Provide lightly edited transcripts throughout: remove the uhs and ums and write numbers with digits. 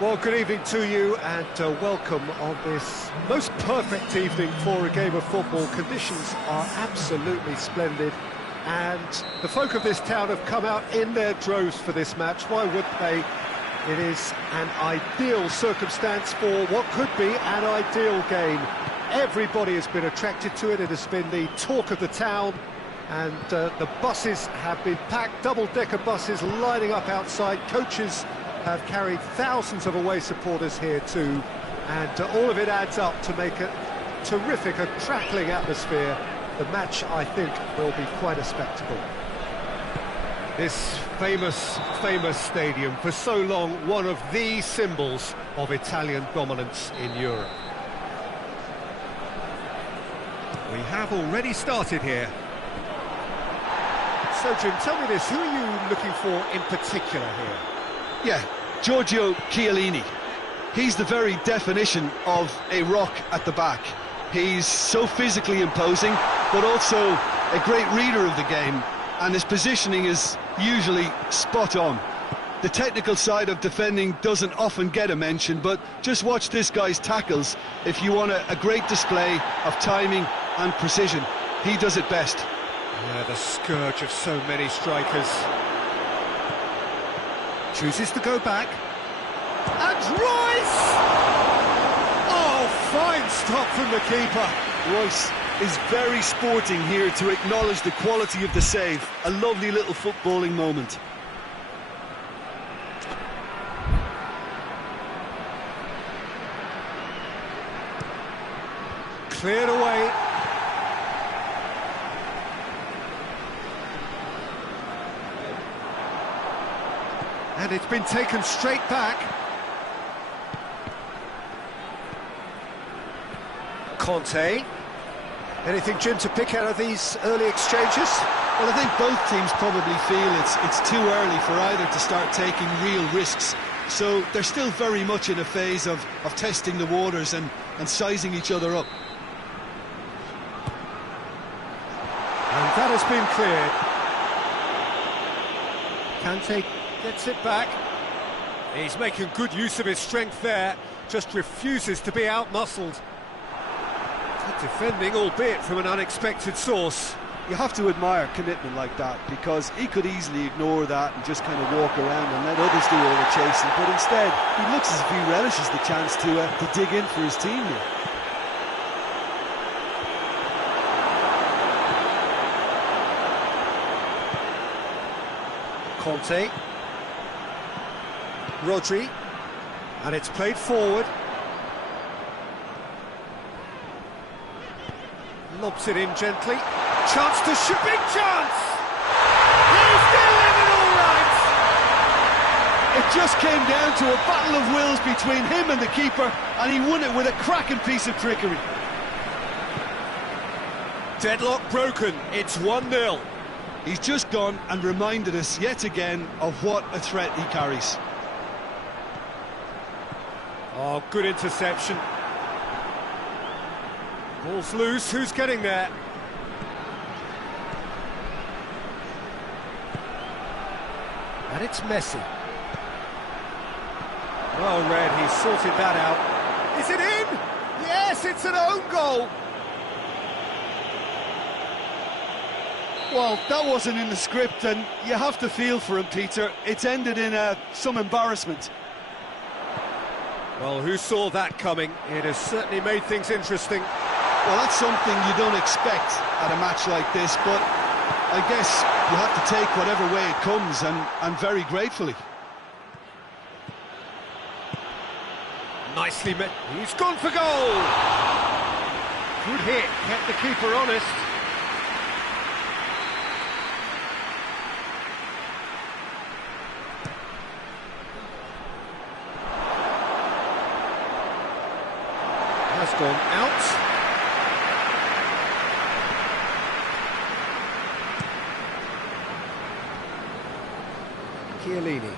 Well, good evening to you and welcome on this most perfect evening for a game of football. Conditions are absolutely splendid and the folk of this town have come out in their droves for this match. Why would they? It is an ideal circumstance for what could be an ideal game. Everybody has been attracted to it. It has been the talk of the town, and the buses have been packed, double-decker buses lining up outside. Coaches have carried thousands of away supporters here too, and all of it adds up to make a terrific, a crackling atmosphere. The match, I think, will be quite a spectacle. This famous stadium, for so long one of the symbols of Italian dominance in Europe. We have already started here. So Jim, tell me this, who are you looking for in particular here? Yeah, Giorgio Chiellini. He's the very definition of a rock at the back. He's so physically imposing, but also a great reader of the game, and his positioning is usually spot on. The technical side of defending doesn't often get a mention, but just watch this guy's tackles if you want a great display of timing and precision. He does it best. Yeah, the scourge of so many strikers. Chooses to go back. And Royce! Oh, fine stop from the keeper. Royce is very sporting here to acknowledge the quality of the save. A lovely little footballing moment. Cleared away. And it's been taken straight back. Conte. Anything, Jim, to pick out of these early exchanges? Well, I think both teams probably feel it's too early for either to start taking real risks. So they're still very much in a phase of testing the waters and sizing each other up. And that has been cleared. Kante gets it back. He's making good use of his strength there, just refuses to be outmuscled. Good defending, albeit from an unexpected source. You have to admire commitment like that, because he could easily ignore that and just kind of walk around and let others do all the chasing, but instead he looks as if he relishes the chance to dig in for his team here. Conte. Rodri. And it's played forward. Lobs it in gently. Chance to shoot. Big chance! He's delivered all right! It just came down to a battle of wills between him and the keeper, and he won it with a cracking piece of trickery. Deadlock broken. It's 1-0. He's just gone and reminded us yet again of what a threat he carries. Oh, good interception. Ball's loose, who's getting there? And it's Messi. Well read, he's sorted that out. Is it in? Yes, it's an own goal. Well, that wasn't in the script, and you have to feel for him, Peter. It's ended in some embarrassment. Well, who saw that coming? It has certainly made things interesting. Well, that's something you don't expect at a match like this, but I guess you have to take whatever way it comes, and very gratefully. Nicely met. He's gone for goal! Good hit, kept the keeper honest. Has gone out. Chiellini.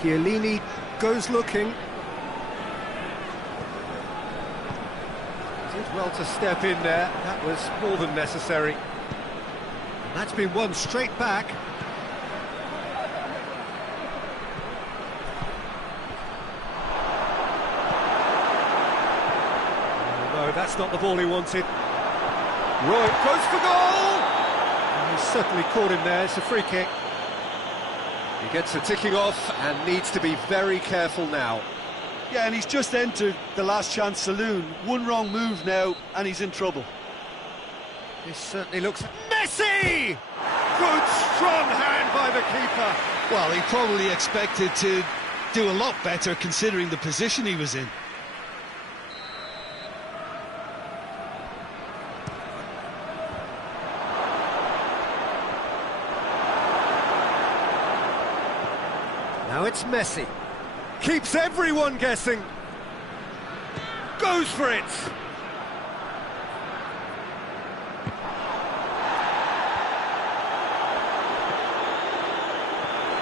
Chiellini goes looking. Did well to step in there. That was more than necessary. And that's been won straight back. that's not the ball he wanted. Roy goes for goal! And he's certainly caught him there, it's a free kick. He gets a ticking off and needs to be very careful now. Yeah, and he's just entered the last chance saloon. One wrong move now, and he's in trouble. This certainly looks... Messi! Good, strong hand by the keeper. Well, he probably expected to do a lot better considering the position he was in. Now it's Messi. Keeps everyone guessing. Goes for it.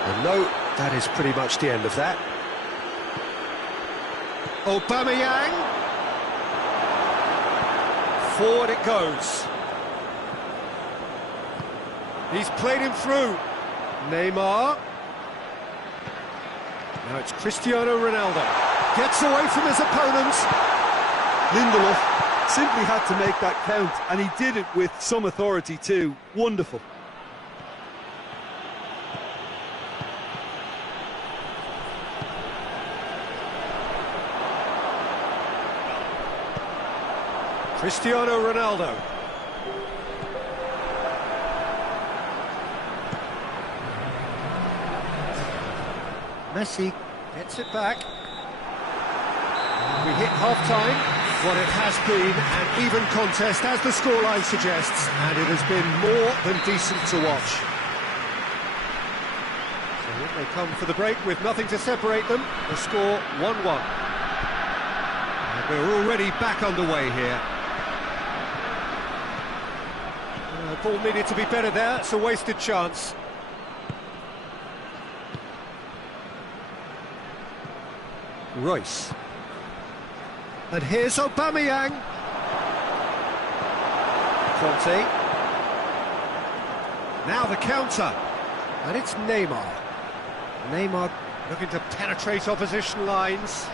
And no, that is pretty much the end of that. Aubameyang. Forward it goes. He's played him through. Neymar. Now it's Cristiano Ronaldo. Gets away from his opponents. Lindelof simply had to make that count, and he did it with some authority too. Wonderful. Cristiano Ronaldo. Messi gets it back. And we hit half-time. What it has been an even contest, as the scoreline suggests, and it has been more than decent to watch. So they come for the break with nothing to separate them. The score 1-1. And we're already back underway here. Ball needed to be better there. It's a wasted chance. Royce. And here's Aubameyang. Conte. Now the counter. And it's Neymar. Neymar looking to penetrate opposition lines.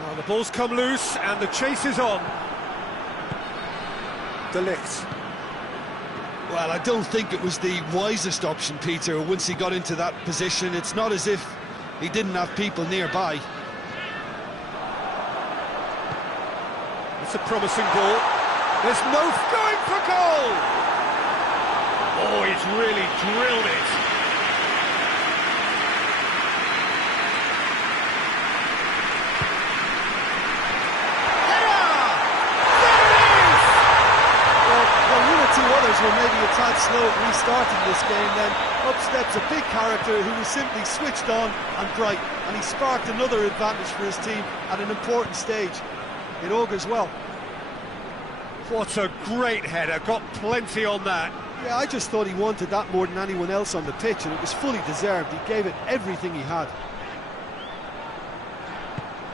Now the ball's come loose and the chase is on. De Ligt. Well, I don't think it was the wisest option, Peter, once he got into that position. It's not as if he didn't have people nearby. It's a promising ball. There's no going for goal! Oh, he's really drilled it. Others were maybe a tad slow at restarting this game, then up steps a big character who was simply switched on and bright, and he sparked another advantage for his team at an important stage. It augurs well. What a great header, got plenty on that. Yeah, I just thought he wanted that more than anyone else on the pitch, and it was fully deserved. He gave it everything he had.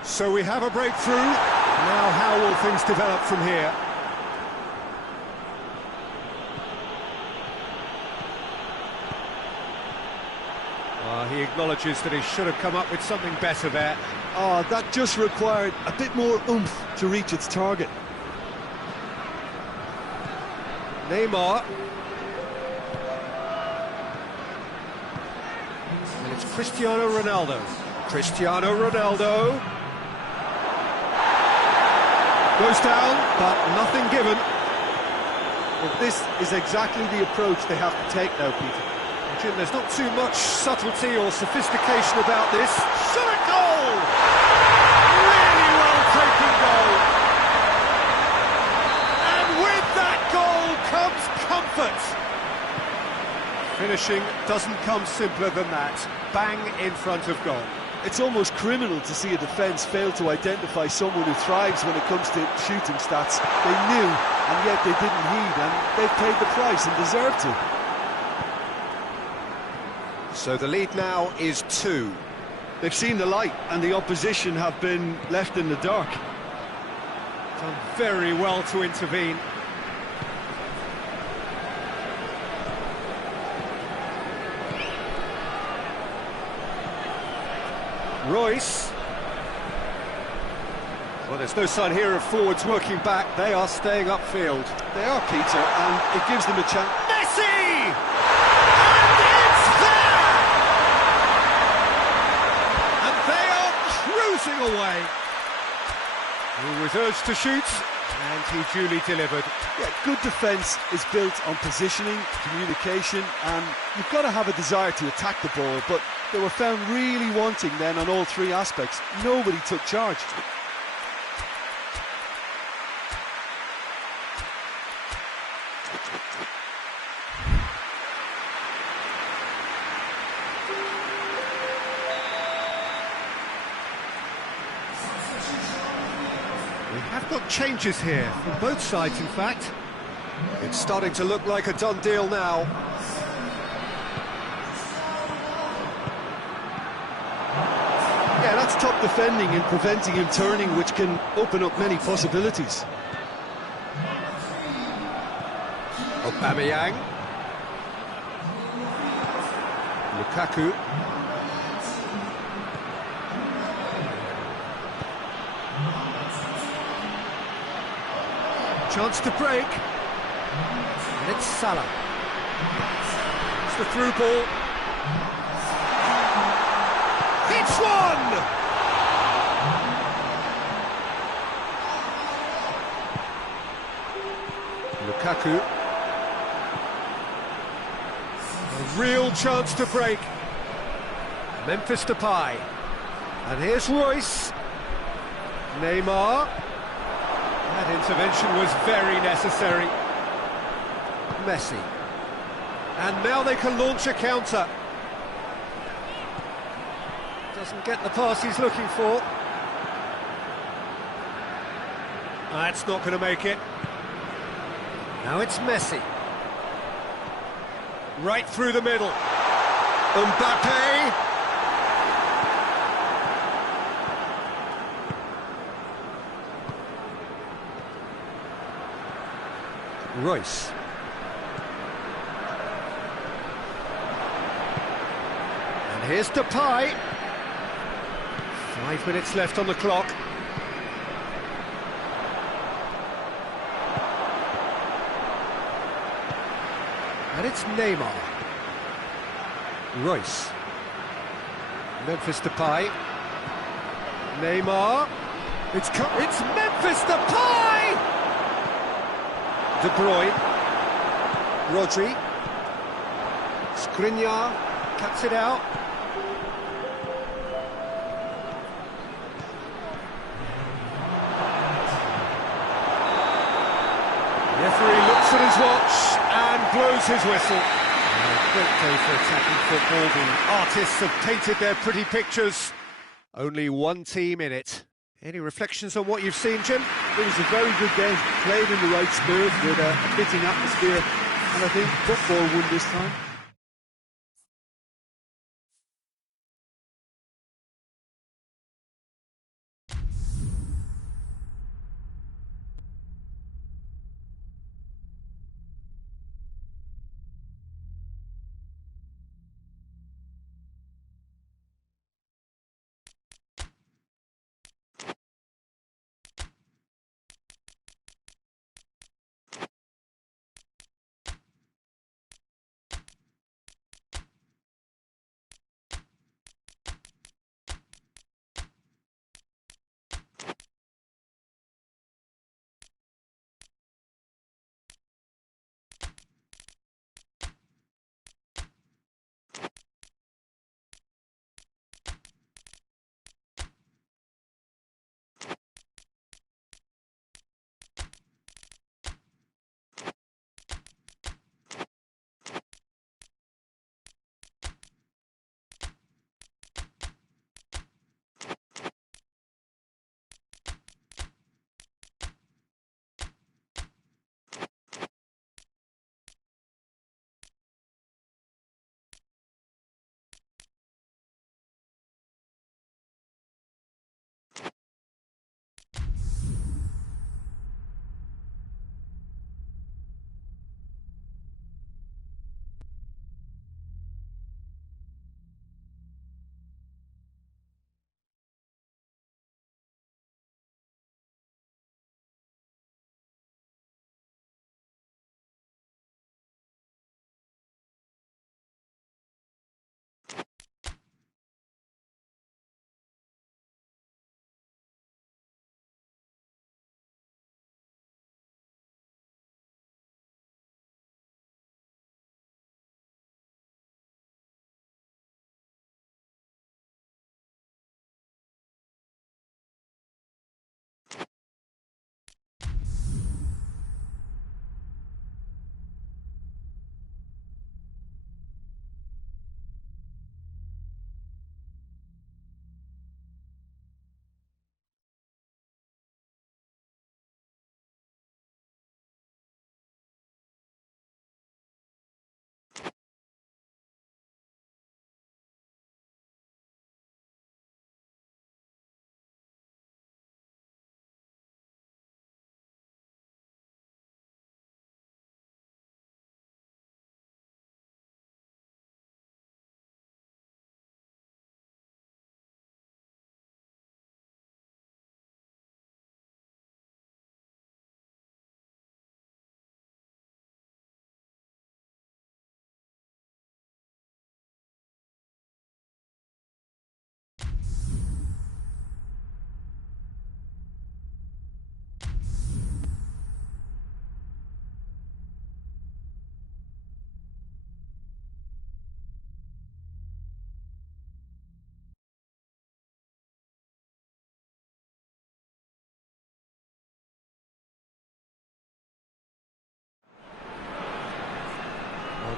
So we have a breakthrough. Now how will things develop from here? He acknowledges that he should have come up with something better there. Oh, that just required a bit more oomph to reach its target. Neymar. And it's Cristiano Ronaldo. Cristiano Ronaldo. Goes down, but nothing given. Well, this is exactly the approach they have to take now, Peter. Jim, there's not too much subtlety or sophistication about this. Shot at goal! Really well taken goal. And with that goal comes comfort. Finishing doesn't come simpler than that. Bang in front of goal. It's almost criminal to see a defence fail to identify someone who thrives when it comes to shooting stats. They knew, and yet they didn't heed, and they've paid the price and deserve to. So the lead now is 2. They've seen the light, and the opposition have been left in the dark. Done very well to intervene. Royce. Well, there's no sign here of forwards working back. They are staying upfield. They are, Peter, and it gives them a chance. Messi! And it's there! And they are cruising away. He was urged to shoot, and he duly delivered. Yeah, good defence is built on positioning, communication, and you've got to have a desire to attack the ball, but they were found really wanting then on all three aspects. Nobody took charge. We have got changes here, from both sides in fact. It's starting to look like a done deal now. Yeah, that's top defending and preventing him turning, which can open up many possibilities. Aubameyang. Lukaku. Chance to break. And it's Salah. It's the through ball. It's one! Lukaku. A real chance to break. Memphis Depay. And here's Royce. Neymar. That intervention was very necessary. Messi. And now they can launch a counter. Doesn't get the pass he's looking for. That's not going to make it. Now it's Messi. Right through the middle. Mbappe. Royce. And here's Depay. 5 minutes left on the clock. And it's Neymar. Royce. Memphis Depay. Neymar. It's Memphis Depay! De Bruyne. Rodri. Skriniar cuts it out. The referee looks at his watch and blows his whistle. Great day for attacking football. The artists have painted their pretty pictures. Only one team in it. Any reflections on what you've seen, Jim? It was a very good game, played in the right spirit with a fitting atmosphere, and I think football won this time.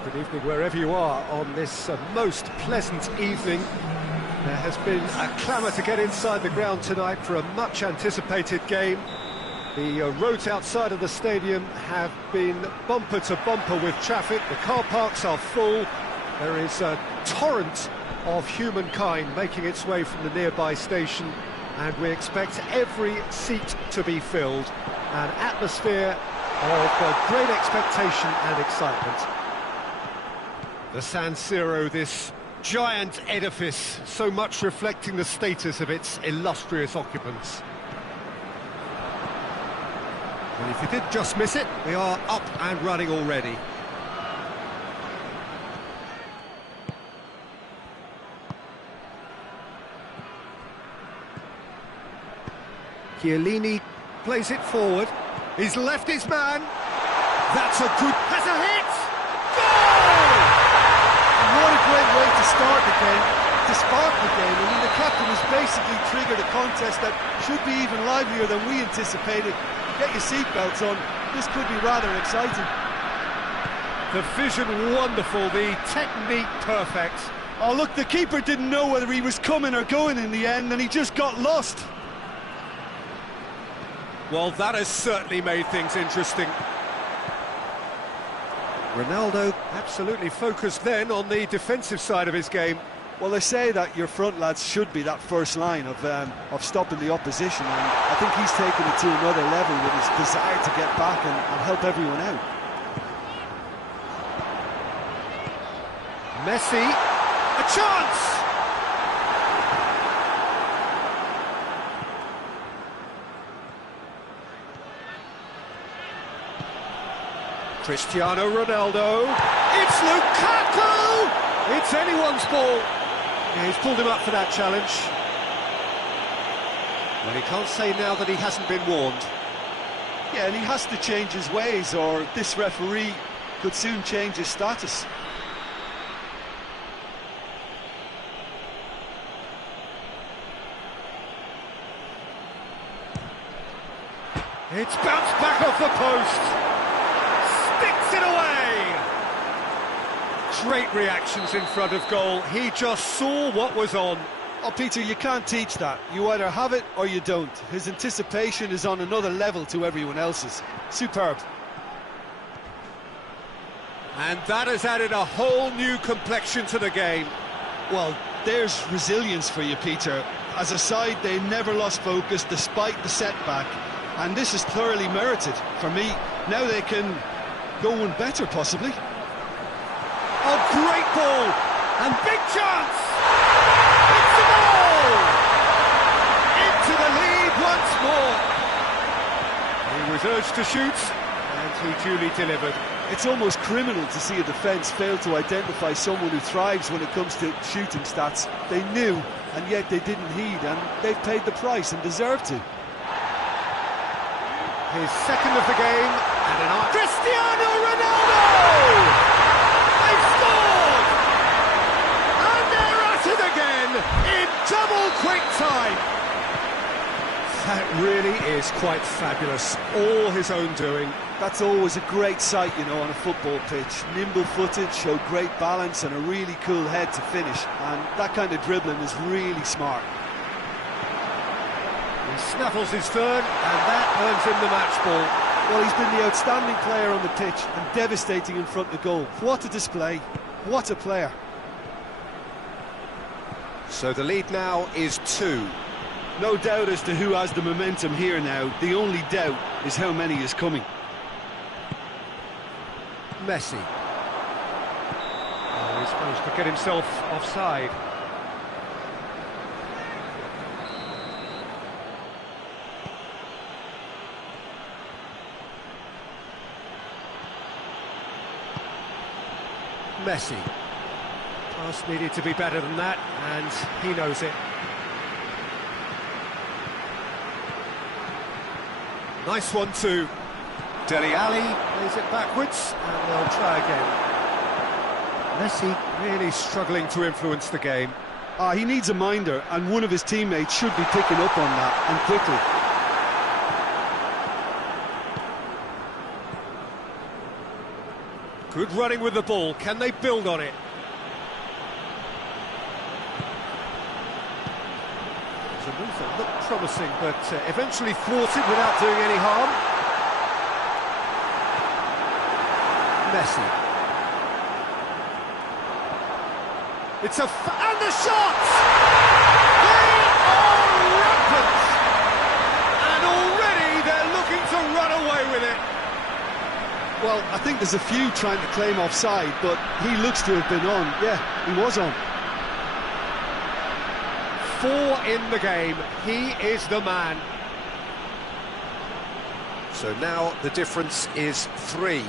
Good evening wherever you are on this most pleasant evening. There has been a clamour to get inside the ground tonight for a much-anticipated game. The roads outside of the stadium have been bumper to bumper with traffic. The car parks are full. There is a torrent of humankind making its way from the nearby station, and we expect every seat to be filled. An atmosphere of great expectation and excitement. The San Siro, this giant edifice, so much reflecting the status of its illustrious occupants. And if you did just miss it, we are up and running already. Chiellini plays it forward. He's left his man. That's a good... Has a hit! Goal! What a great way to start the game, to spark the game. I mean, the captain has basically triggered a contest that should be even livelier than we anticipated. Get your seatbelts on, this could be rather exciting. The vision wonderful, the technique perfect. Oh look, the keeper didn't know whether he was coming or going in the end, and he just got lost. Well, that has certainly made things interesting. Ronaldo absolutely focused then on the defensive side of his game. Well, they say that your front lads should be that first line of stopping the opposition, and I think he's taken it to another level with his desire to get back and help everyone out. Messi, a chance! Cristiano Ronaldo, it's Lukaku! It's anyone's ball. Yeah, he's pulled him up for that challenge. Well, he can't say now that he hasn't been warned. Yeah, and he has to change his ways, or this referee could soon change his status. It's bounced back off the post. Sticks it away! Great reactions in front of goal. He just saw what was on. Oh, Peter, you can't teach that. You either have it or you don't. His anticipation is on another level to everyone else's. Superb. And that has added a whole new complexion to the game. Well, there's resilience for you, Peter. As a side, they never lost focus despite the setback. And this is thoroughly merited. For me, now they can go one better, possibly. A great ball! And big chance! It's the ball! Into the lead once more! He was urged to shoot, and he duly delivered. It's almost criminal to see a defence fail to identify someone who thrives when it comes to shooting stats. They knew, and yet they didn't heed, and they've paid the price and deserve to. His second of the game, and an eye. Cristiano Ronaldo! They've scored! And they're at it again in double quick time. That really is quite fabulous. All his own doing. That's always a great sight, you know, on a football pitch. Nimble-footed, showed great balance and a really cool head to finish. And that kind of dribbling is really smart. He snaffles his third, and that earns him the match ball. Well, he's been the outstanding player on the pitch and devastating in front of goal. What a display, what a player. So the lead now is 2. No doubt as to who has the momentum here now. The only doubt is how many is coming. Messi. Oh, he's managed to get himself offside. Messi. Pass needed to be better than that, and he knows it. Nice one too. Dele Alli plays it backwards, and they'll try again. Messi really struggling to influence the game. He needs a minder, and one of his teammates should be picking up on that, and quickly. Good running with the ball. Can they build on it? It's a move that looked promising, but eventually thwarted without doing any harm. Messi. It's and the shots! They are rampant! And already they're looking to run away with it. Well, I think there's a few trying to claim offside, but he looks to have been on. Yeah, he was on. 4 in the game. He is the man. So now the difference is 3.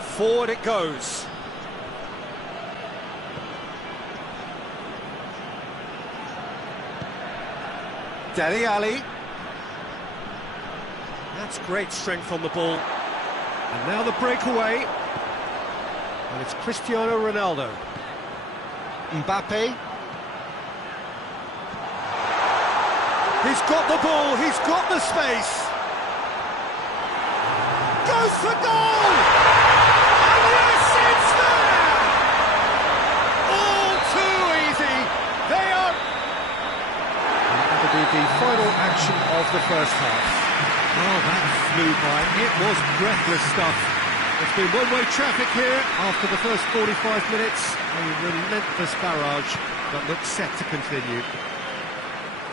Forward it goes. Dele Alli. That's great strength on the ball. And now the breakaway. And it's Cristiano Ronaldo. Mbappe. He's got the ball, he's got the space. Goes for goal! And yes, it's there! All too easy. They are... That'll be the final action of the first half. Oh, that flew by. It was breathless stuff. It's been one-way traffic here after the first 45 minutes. A relentless barrage that looks set to continue.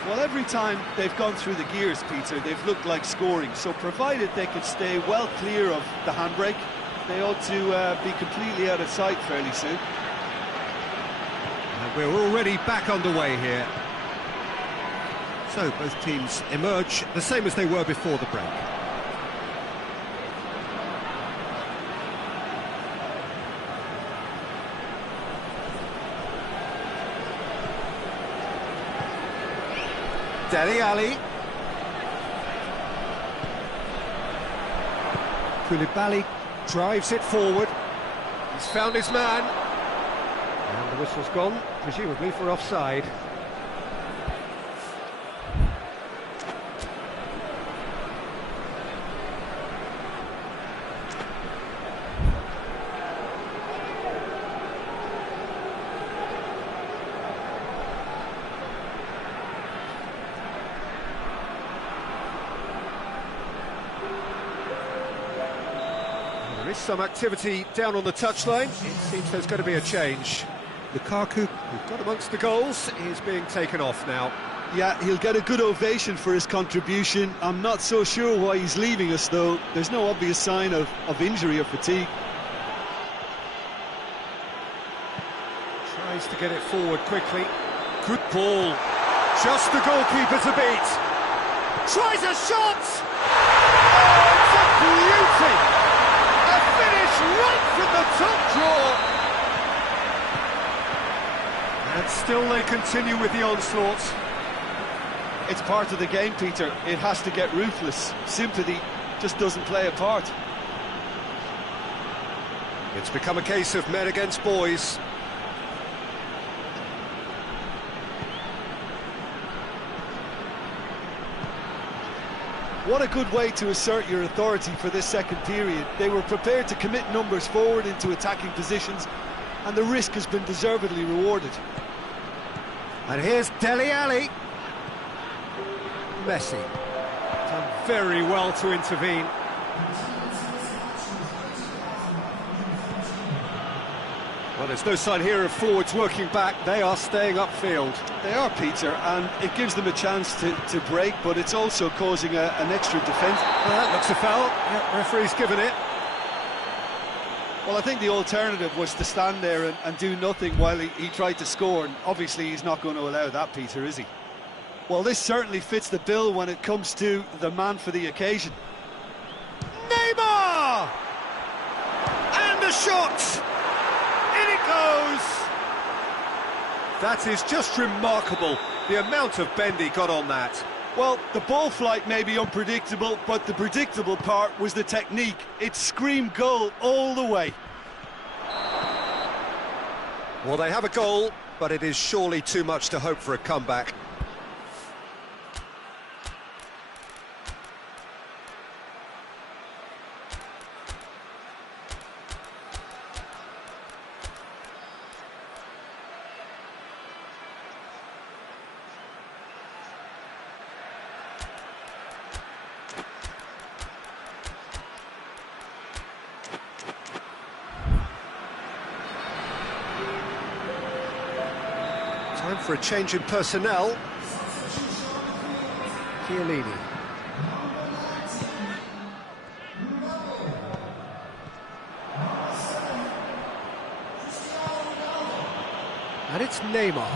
Well, every time they've gone through the gears, Peter, they've looked like scoring. So provided they can stay well clear of the handbrake, they ought to be completely out of sight fairly soon. And we're already back underway here. So both teams emerge the same as they were before the break. Dele Alli. Koulibaly drives it forward. He's found his man. And the whistle's gone, presumably for offside. There is some activity down on the touchline. It seems there's going to be a change. Lukaku, who got amongst the goals, is being taken off now. Yeah, he'll get a good ovation for his contribution. I'm not so sure why he's leaving us, though. There's no obvious sign of injury or fatigue. Tries to get it forward quickly. Good ball. Just the goalkeeper to beat. Tries a shot! Oh, it's a beauty! A finish right from the top drawer! And still they continue with the onslaught. It's part of the game, Peter. It has to get ruthless. Sympathy just doesn't play a part. It's become a case of men against boys. What a good way to assert your authority for this second period. They were prepared to commit numbers forward into attacking positions, and the risk has been deservedly rewarded. And here's Dele Alli. Messi. Done very well to intervene. Well, there's no sign here of forwards working back. They are staying upfield. They are, Peter, and it gives them a chance to break, but it's also causing an extra defence. Well, that looks a foul. Yep, referee's given it. Well, I think the alternative was to stand there and do nothing while he tried to score, and obviously he's not going to allow that, Peter, is he? Well, this certainly fits the bill when it comes to the man for the occasion. Neymar! And the shot! In it goes! That is just remarkable, the amount of bend he got on that. Well, the ball flight may be unpredictable, but the predictable part was the technique. It screamed goal all the way. Well, they have a goal, but it is surely too much to hope for a comeback. for a change in personnel. Chiellini. And it's Neymar.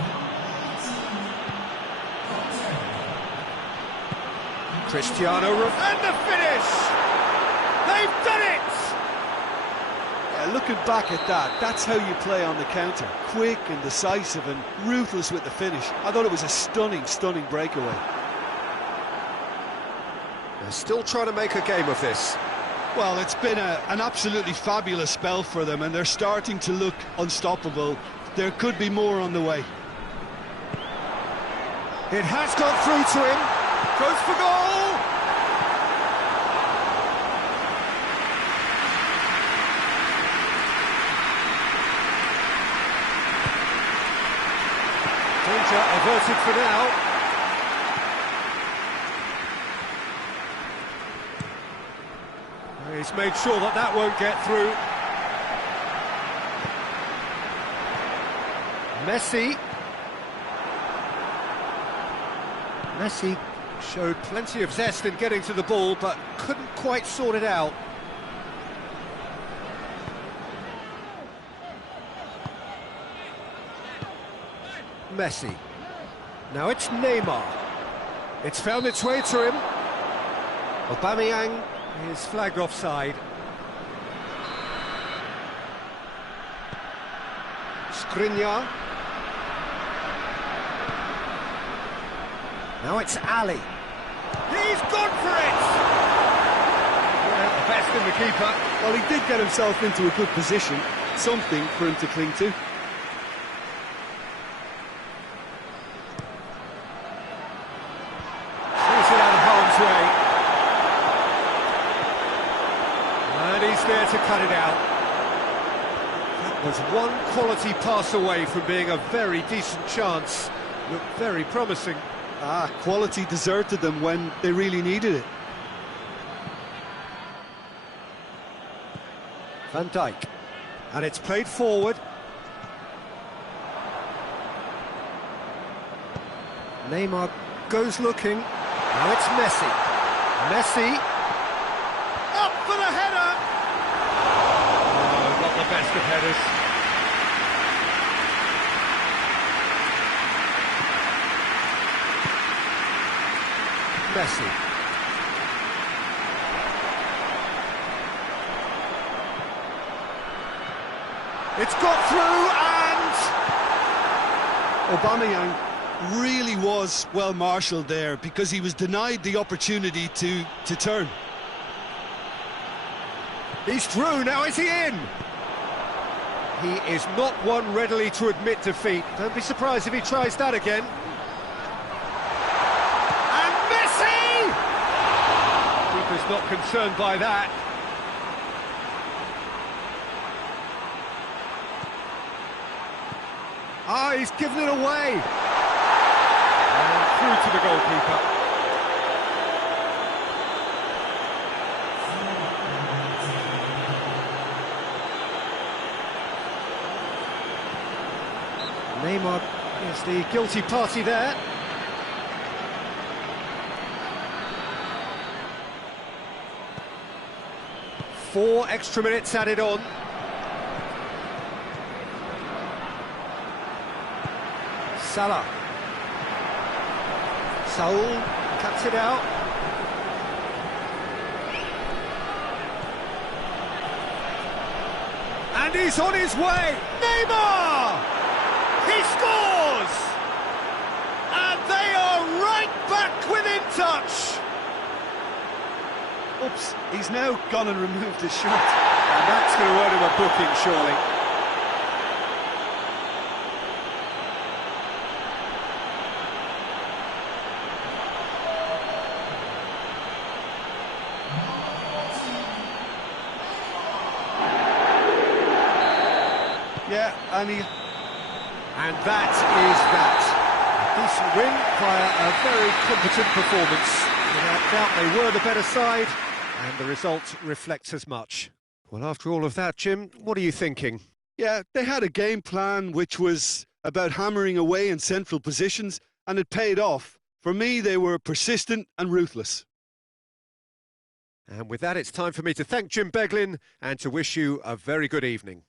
Cristiano and the finish! They've done it! Yeah, looking back at that, that's how you play on the counter. Quick and decisive and ruthless with the finish. I thought it was a stunning, stunning breakaway. They're still trying to make a game of this. Well, it's been an absolutely fabulous spell for them, and they're starting to look unstoppable. There could be more on the way. It has gone through to him. Goes for goal! Danger averted for now. He's made sure that that won't get through. Messi showed plenty of zest in getting to the ball, but couldn't quite sort it out. Messi. Now it's Neymar. It's found its way to him. Aubameyang is flagged offside. Skriniar. Now it's Ali. He's gone for it! The best in the keeper. Well, he did get himself into a good position. Something for him to cling to. Sees it out of harm's way. And he's there to cut it out. That was one quality pass away from being a very decent chance. Looked very promising. Quality deserted them when they really needed it. Van Dijk. And it's played forward. Neymar goes looking. Now it's Messi. Messi. Up for the header! Oh, not the best of headers. Messi. It's got through and... Aubameyang really was well marshalled there because he was denied the opportunity to turn. He's through, now is he in? He is not one readily to admit defeat. Don't be surprised if he tries that again. Keeper's not concerned by that. He's given it away. And through to the goalkeeper. Neymar is the guilty party there. Four extra minutes added on. Salah. Saul cuts it out. And he's on his way. Neymar! He scores! And they are right back within touch. Oops, he's now gone and removed his shirt. And that's going to earn him a booking, surely. Yeah, and that is that. A decent win via a very competent performance. Without doubt, they were the better side, and the result reflects as much. Well, after all of that, Jim, what are you thinking? yeah, they had a game plan which was about hammering away in central positions, and it paid off. For me, they were persistent and ruthless. And with that, it's time for me to thank Jim Beglin and to wish you a very good evening.